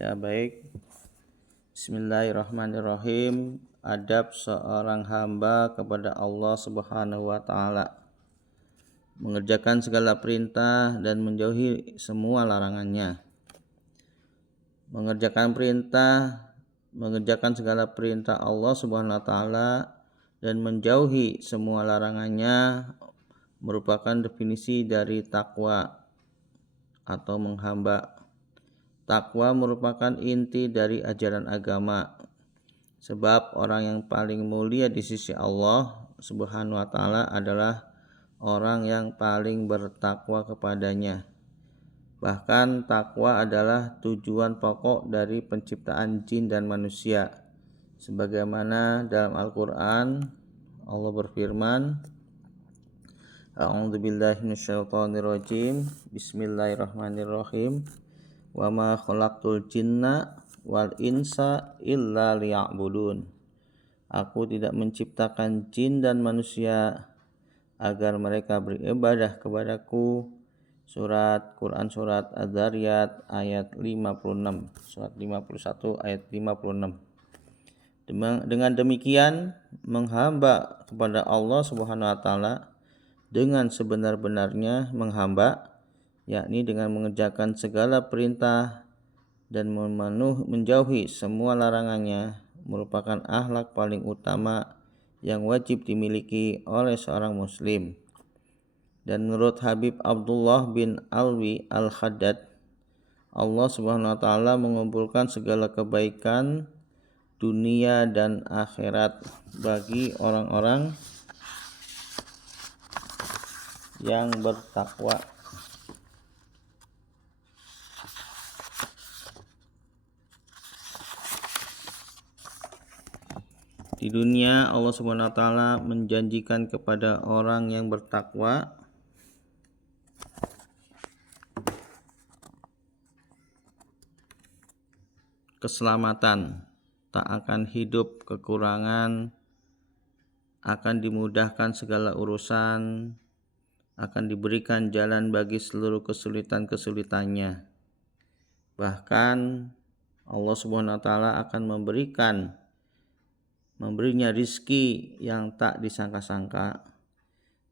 Ya baik. Bismillahirrahmanirrahim. Adab seorang hamba kepada Allah Subhanahu wa taala. Mengerjakan segala perintah dan menjauhi semua larangannya. Mengerjakan segala perintah Allah Subhanahu wa taala dan menjauhi semua larangannya merupakan definisi dari takwa atau menghamba. Takwa merupakan inti dari ajaran agama, sebab orang yang paling mulia di sisi Allah Subhanahu wa taala adalah orang yang paling bertakwa kepadanya. Bahkan takwa adalah tujuan pokok dari penciptaan jin dan manusia. Sebagaimana dalam Al-Qur'an Allah berfirman, A'udzubillahi minasyaitonirrajim. Bismillahirrahmanirrahim. Wa ma khalaqtul jinna wal insa illa liya'budun. Aku tidak menciptakan jin dan manusia agar mereka beribadah kepadaku. Quran surat Az-Zariyat ayat 56, surat 51 ayat 56. Dengan demikian menghamba kepada Allah Subhanahu wa taala dengan sebenar-benarnya menghamba, yakni dengan mengerjakan segala perintah dan menjauhi semua larangannya, merupakan akhlak paling utama yang wajib dimiliki oleh seorang muslim. Dan menurut Habib Abdullah bin Alwi Al-Haddad, Allah Subhanahu wa taala mengumpulkan segala kebaikan dunia dan akhirat bagi orang-orang yang bertakwa. Di dunia Allah Subhanahu wa taala menjanjikan kepada orang yang bertakwa keselamatan, tak akan hidup kekurangan, akan dimudahkan segala urusan, akan diberikan jalan bagi seluruh kesulitan-kesulitannya. Bahkan Allah Subhanahu wa taala akan memberinya rizki yang tak disangka-sangka.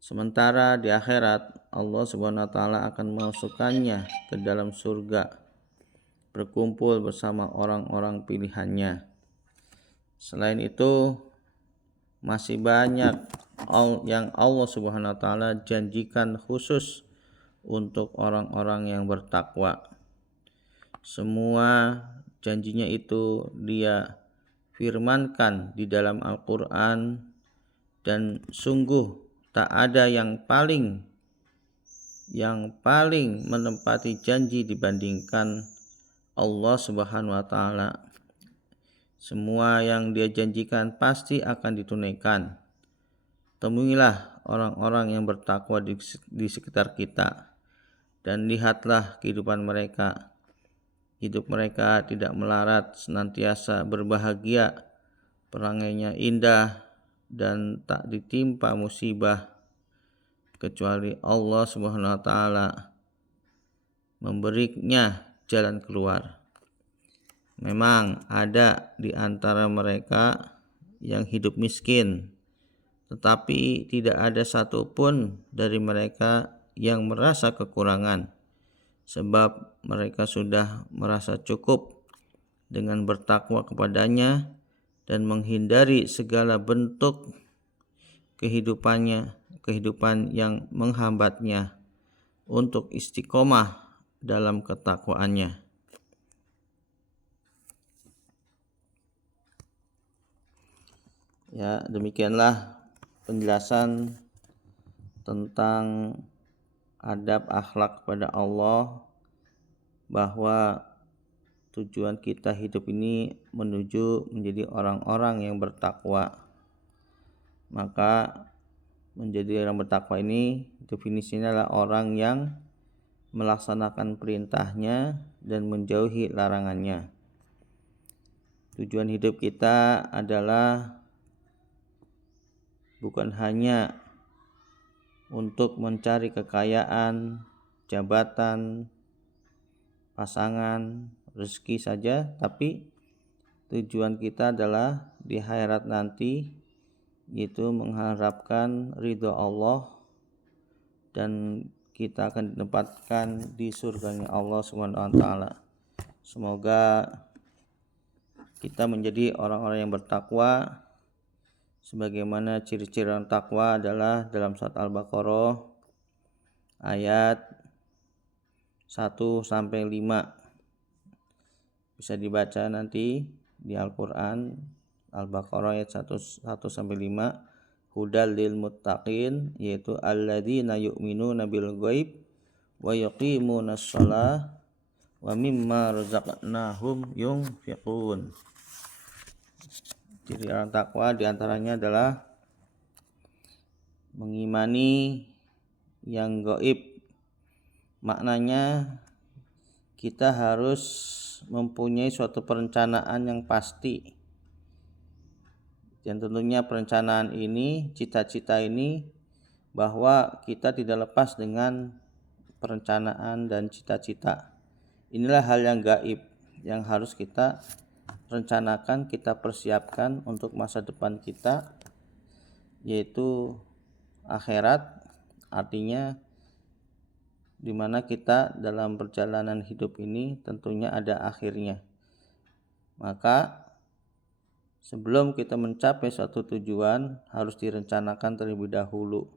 Sementara di akhirat Allah Subhanahu wa taala akan memasukkannya ke dalam surga, berkumpul bersama orang-orang pilihannya. Selain itu masih banyak yang Allah Subhanahu wa taala janjikan khusus untuk orang-orang yang bertakwa. Semua janjinya itu Dia firmankan di dalam Al-Qur'an, dan sungguh tak ada yang paling menempati janji dibandingkan Allah Subhanahu wa taala. Semua yang Dia janjikan pasti akan ditunaikan. Temuilah orang-orang yang bertakwa di sekitar kita dan lihatlah kehidupan mereka. Hidup mereka tidak melarat, senantiasa berbahagia, perangainya indah dan tak ditimpa musibah, kecuali Allah Subhanahu wa taala memberinya jalan keluar. Memang ada di antara mereka yang hidup miskin, tetapi tidak ada satupun dari mereka yang merasa kekurangan, sebab mereka sudah merasa cukup dengan bertakwa kepadanya dan menghindari segala bentuk kehidupan yang menghambatnya untuk istiqomah dalam ketakwaannya. Ya, demikianlah penjelasan tentang adab akhlak kepada Allah, bahwa tujuan kita hidup ini menuju menjadi orang-orang yang bertakwa. Maka menjadi orang bertakwa ini definisinya adalah orang yang melaksanakan perintahnya dan menjauhi larangannya. Tujuan hidup kita adalah bukan hanya untuk mencari kekayaan, jabatan, pasangan, rezeki saja, tapi tujuan kita adalah di akhirat nanti, yaitu mengharapkan ridho Allah dan kita akan ditempatkan di surganya Allah Subhanahu wa taala. Semoga kita menjadi orang-orang yang bertakwa, sebagaimana ciri-ciri orang takwa adalah dalam surat Al-Baqarah ayat 1 sampai 5. Bisa dibaca nanti di Al-Qur'an, Al-Baqarah ayat 1 sampai 5. Hudal lil muttaqin, yaitu alladzina yu'minuna bil ghaib wa yuqimunas shalah wa mimma razaqnahum yunfiqun. Ciri orang takwa diantaranya adalah mengimani yang gaib. Maknanya kita harus mempunyai suatu perencanaan yang pasti. Dan tentunya perencanaan ini, cita-cita ini, bahwa kita tidak lepas dengan perencanaan dan cita-cita. Inilah hal yang gaib yang harus kita rencanakan, kita persiapkan untuk masa depan kita, yaitu akhirat. Artinya di mana kita dalam perjalanan hidup ini tentunya ada akhirnya. Maka sebelum kita mencapai suatu tujuan harus direncanakan terlebih dahulu.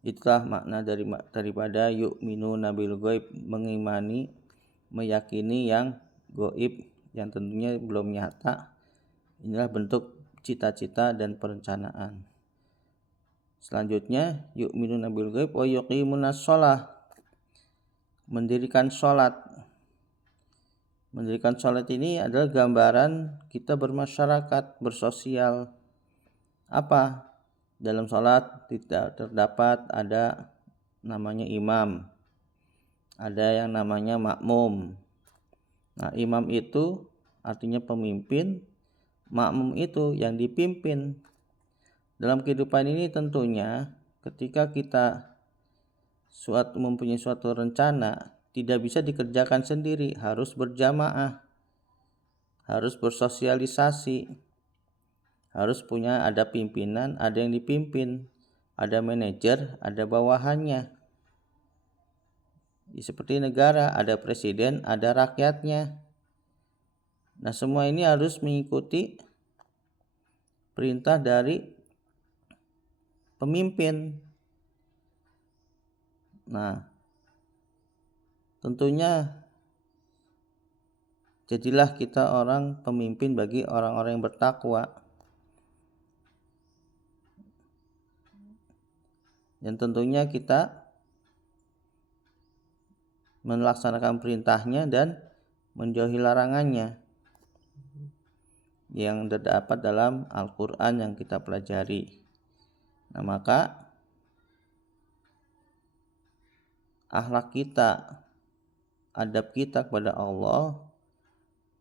Itulah makna daripada yu'minuna bil ghaib, mengimani, meyakini yang gaib yang tentunya belum nyata. Inilah bentuk cita-cita dan perencanaan. Selanjutnya yu'minuna bil ghaib wa yuqimunas shalah, mendirikan sholat. Mendirikan sholat ini adalah gambaran kita bermasyarakat, bersosial. Apa? Dalam sholat tidak terdapat ada namanya imam, ada yang namanya makmum. Nah, imam itu artinya pemimpin, makmum itu yang dipimpin. Dalam kehidupan ini tentunya ketika kita mempunyai suatu rencana, tidak bisa dikerjakan sendiri, harus berjamaah, harus bersosialisasi, harus ada pimpinan, ada yang dipimpin, ada manajer, ada bawahannya. Seperti negara, ada presiden, ada rakyatnya. Nah, semua ini harus mengikuti perintah dari pemimpin. Nah, tentunya jadilah kita orang pemimpin bagi orang-orang yang bertakwa. Dan tentunya kita melaksanakan perintahnya dan menjauhi larangannya yang terdapat dalam Al-Quran yang kita pelajari. Nah, maka akhlak kita, adab kita kepada Allah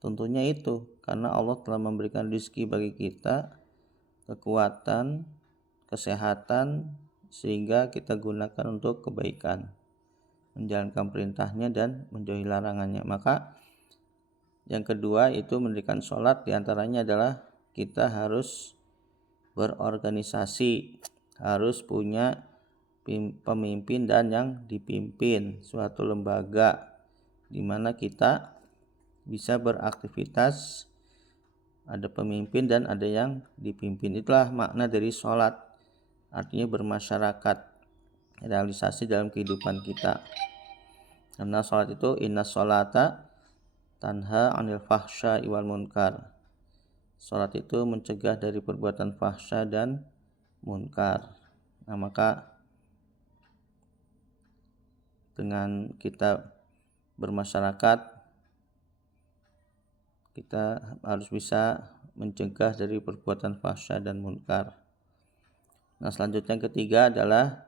tentunya itu, karena Allah telah memberikan rezeki bagi kita, kekuatan, kesehatan, sehingga kita gunakan untuk kebaikan, menjalankan perintahnya dan menjauhi larangannya. Maka yang kedua itu mendirikan sholat, diantaranya adalah kita harus berorganisasi, harus punya pemimpin dan yang dipimpin, suatu lembaga di mana kita bisa beraktivitas, ada pemimpin dan ada yang dipimpin. Itulah makna dari sholat, artinya bermasyarakat, realisasi dalam kehidupan kita. Karena sholat itu innas sholata tanha 'anil fahsya'i wal munkar. Sholat itu mencegah dari perbuatan fahsya dan munkar. Nah, maka dengan kita bermasyarakat, kita harus bisa mencegah dari perbuatan fahsya dan munkar. Nah, selanjutnya yang ketiga adalah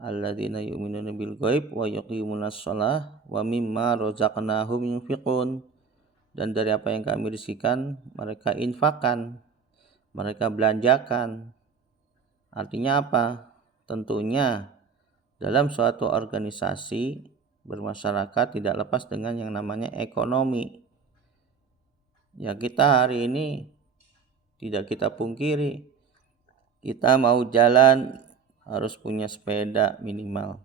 alladzina yu'minuna bil ghaib wa yuqimunas shalah wa mimma razaqnahum yunfiqun. Dan dari apa yang kami rizkikan mereka infakkan, mereka belanjakan. Artinya apa? Tentunya dalam suatu organisasi bermasyarakat tidak lepas dengan yang namanya ekonomi. Ya, kita hari ini tidak kita pungkiri, kita mau jalan harus punya sepeda minimal,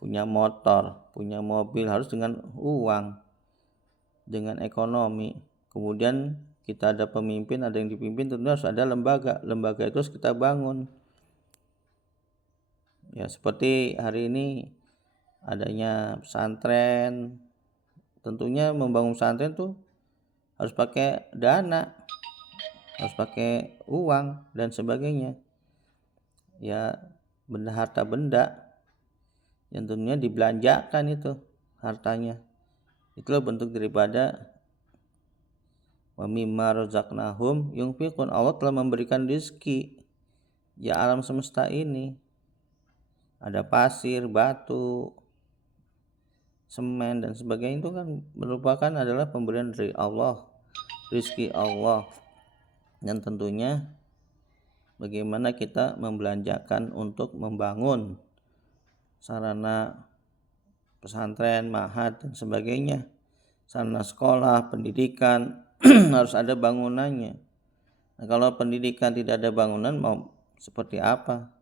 punya motor, punya mobil, harus dengan uang, dengan ekonomi. Kemudian kita ada pemimpin, ada yang dipimpin, tentu harus ada lembaga. Lembaga itu harus kita bangun. Ya, seperti hari ini adanya pesantren. Tentunya membangun pesantren tuh harus pakai dana, harus pakai uang dan sebagainya. Ya, benda harta benda yang tentunya dibelanjakan itu hartanya. Itulah bentuk daripada wa mimma razaqnahum yunfiqun. Allah telah memberikan rezeki ya alam semesta ini. Ada pasir, batu, semen dan sebagainya, itu kan merupakan adalah pemberian dari Allah, rezeki Allah. Dan tentunya bagaimana kita membelanjakan untuk membangun sarana pesantren, ma'had dan sebagainya, sarana sekolah, pendidikan harus ada bangunannya. Nah, kalau pendidikan tidak ada bangunan, mau seperti apa?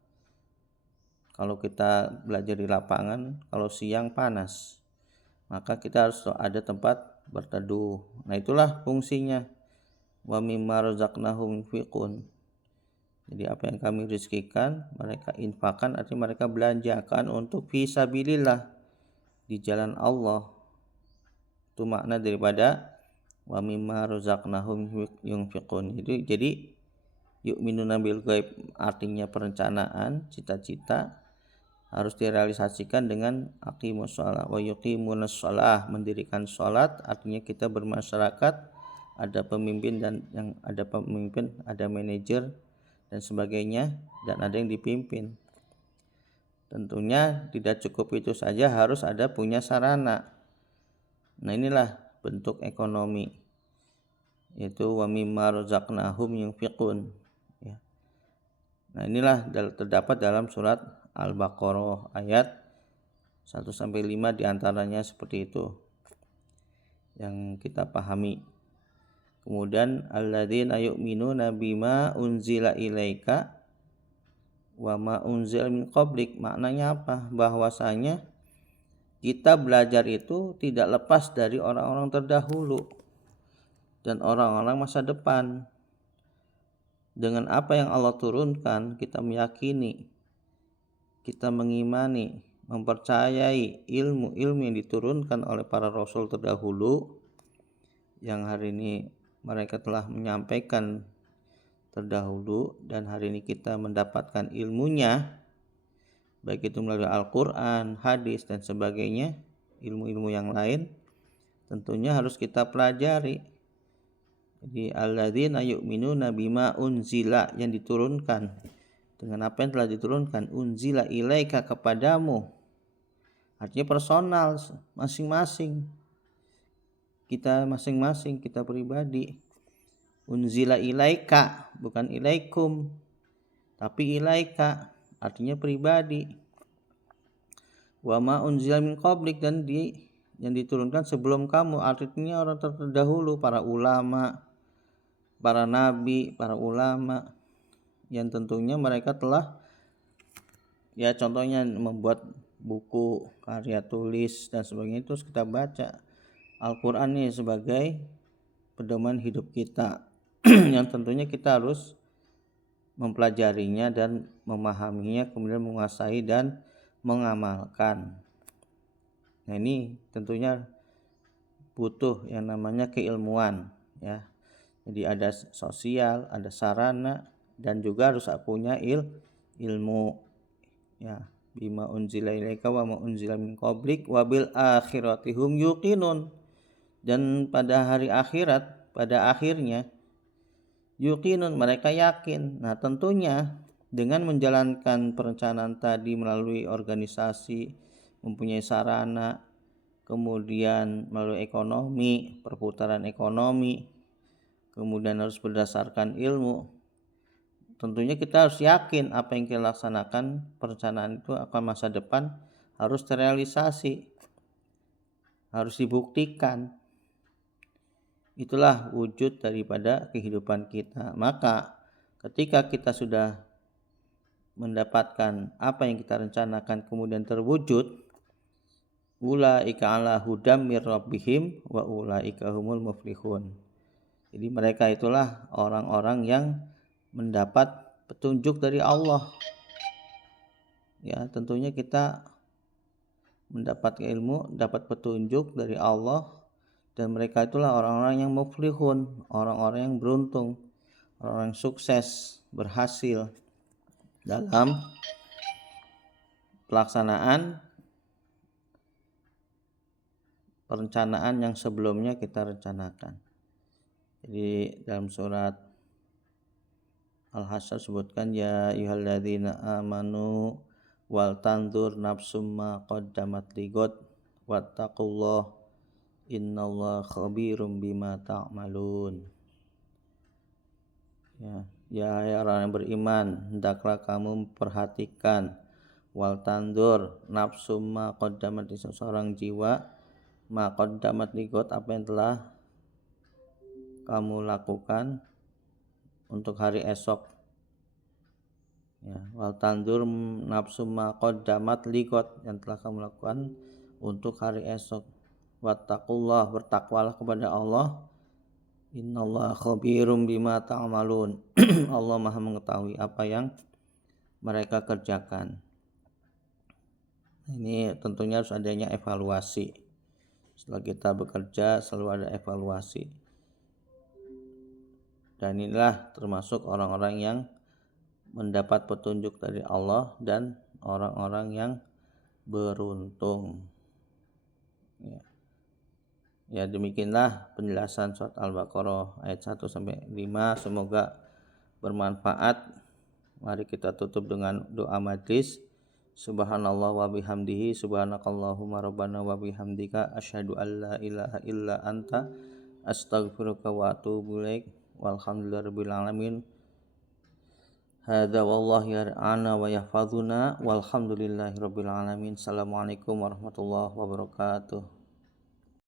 Kalau kita belajar di lapangan, kalau siang panas, maka kita harus ada tempat berteduh. Nah, itulah fungsinya wa mimma razaqnahum yunfiqun. Jadi apa yang kami rezekikan, mereka infakkan, artinya mereka belanjakan untuk fisabilillah, di jalan Allah. Itu makna daripada wa mimma razaqnahum yunfiqun. Jadi yu'minuna bil ghaib artinya perencanaan, cita-cita harus direalisasikan dengan aqimus shalah wa yuqimunas shalah, mendirikan salat, artinya kita bermasyarakat, ada pemimpin dan yang ada pemimpin, ada manajer dan sebagainya, dan ada yang dipimpin. Tentunya tidak cukup itu saja, harus ada punya sarana. Nah, inilah bentuk ekonomi, yaitu wa mimma razaqnahum yunfiqun. Ya. Nah, inilah terdapat dalam surat Al-Baqarah ayat 1-5 diantaranya seperti itu yang kita pahami. Kemudian alladzina yu'minuna bima unzila ilaika wa ma unzila min qablik, maknanya apa? Bahwasanya kita belajar itu tidak lepas dari orang-orang terdahulu dan orang-orang masa depan. Dengan apa yang Allah turunkan, kita meyakini, kita mengimani, mempercayai ilmu-ilmu yang diturunkan oleh para rasul terdahulu, yang hari ini mereka telah menyampaikan terdahulu, dan hari ini kita mendapatkan ilmunya, baik itu melalui Al-Quran, hadis dan sebagainya, ilmu-ilmu yang lain, tentunya harus kita pelajari. Jadi alladzina yu'minuna bima unzila, yang diturunkan, dengan apa yang telah diturunkan, unzila ilaika, kepadamu, artinya personal, masing-masing, kita masing-masing, kita pribadi. Unzila ilaika, bukan ilaikum, tapi ilaika artinya pribadi. Wa ma unzila min qablik, dan yang diturunkan sebelum kamu, artinya orang terdahulu, para ulama, para nabi, para ulama, yang tentunya mereka telah, ya contohnya membuat buku, karya tulis dan sebagainya, itu kita baca. Al-Quran ini sebagai pedoman hidup kita yang tentunya kita harus mempelajarinya dan memahaminya, kemudian menguasai dan mengamalkan. Nah, ini tentunya butuh yang namanya keilmuan, ya. Jadi ada sosial, ada sarana, dan juga harus punya ilmu, ya. Bima unzila ilaika wa ma unzila min qablik wa bil akhirati hum yuqinun, dan pada hari akhirat, pada akhirnya, yuqinun, mereka yakin. Nah, tentunya dengan menjalankan perencanaan tadi melalui organisasi, mempunyai sarana, kemudian melalui ekonomi, perputaran ekonomi, kemudian harus berdasarkan ilmu. Tentunya kita harus yakin apa yang kita laksanakan, perencanaan itu akan masa depan harus terrealisasi. harus dibuktikan. Itulah wujud daripada kehidupan kita. Maka ketika kita sudah mendapatkan apa yang kita rencanakan kemudian terwujud, ulaika ala hudam mir rabbihim wa ulaika humul muflihun. Jadi mereka itulah orang-orang yang mendapat petunjuk dari Allah. Ya, tentunya kita mendapat ilmu, dapat petunjuk dari Allah, dan mereka itulah orang-orang yang muflihun, orang-orang yang beruntung, orang-orang yang sukses, berhasil dalam pelaksanaan perencanaan yang sebelumnya kita rencanakan. Jadi dalam surat Al-Hasyr sebutkan, ya ayyuhalladzina amanu wal tanzur nafsum ma qaddamat lighad wattaqullah innallaha khabirum bima ta'malun. Ya orang yang beriman, hendaklah kamu perhatikan wal tanzur nafsum ma qaddamat, seseorang jiwa, ma qaddamat lighad, apa yang telah kamu lakukan untuk hari esok. Ya, wal tanzur nafsum ma qaddamat lighad, yang telah kamu lakukan untuk hari esok. Wattaqullah, bertakwalah kepada Allah. Innallaha khabirum bima ta'malun. Allah Maha mengetahui apa yang mereka kerjakan. Ini tentunya harus adanya evaluasi. Setelah kita bekerja selalu ada evaluasi. Dan inilah termasuk orang-orang yang mendapat petunjuk dari Allah dan orang-orang yang beruntung. Ya, demikianlah penjelasan surat Al-Baqarah ayat 1 sampai 5. Semoga bermanfaat. Mari kita tutup dengan doa majlis. Subhanallah wa bihamdihi, subhanakallahumma rabbana wa bihamdika, asyhadu an la ilaha illa anta, astaghfiruka wa atubu ilaik. Walhamdulillahirabbil alamin. Hadza wallahu yar'ana wa yahfazuna walhamdulillahirabbil alamin. Assalamualaikum warahmatullahi wabarakatuh.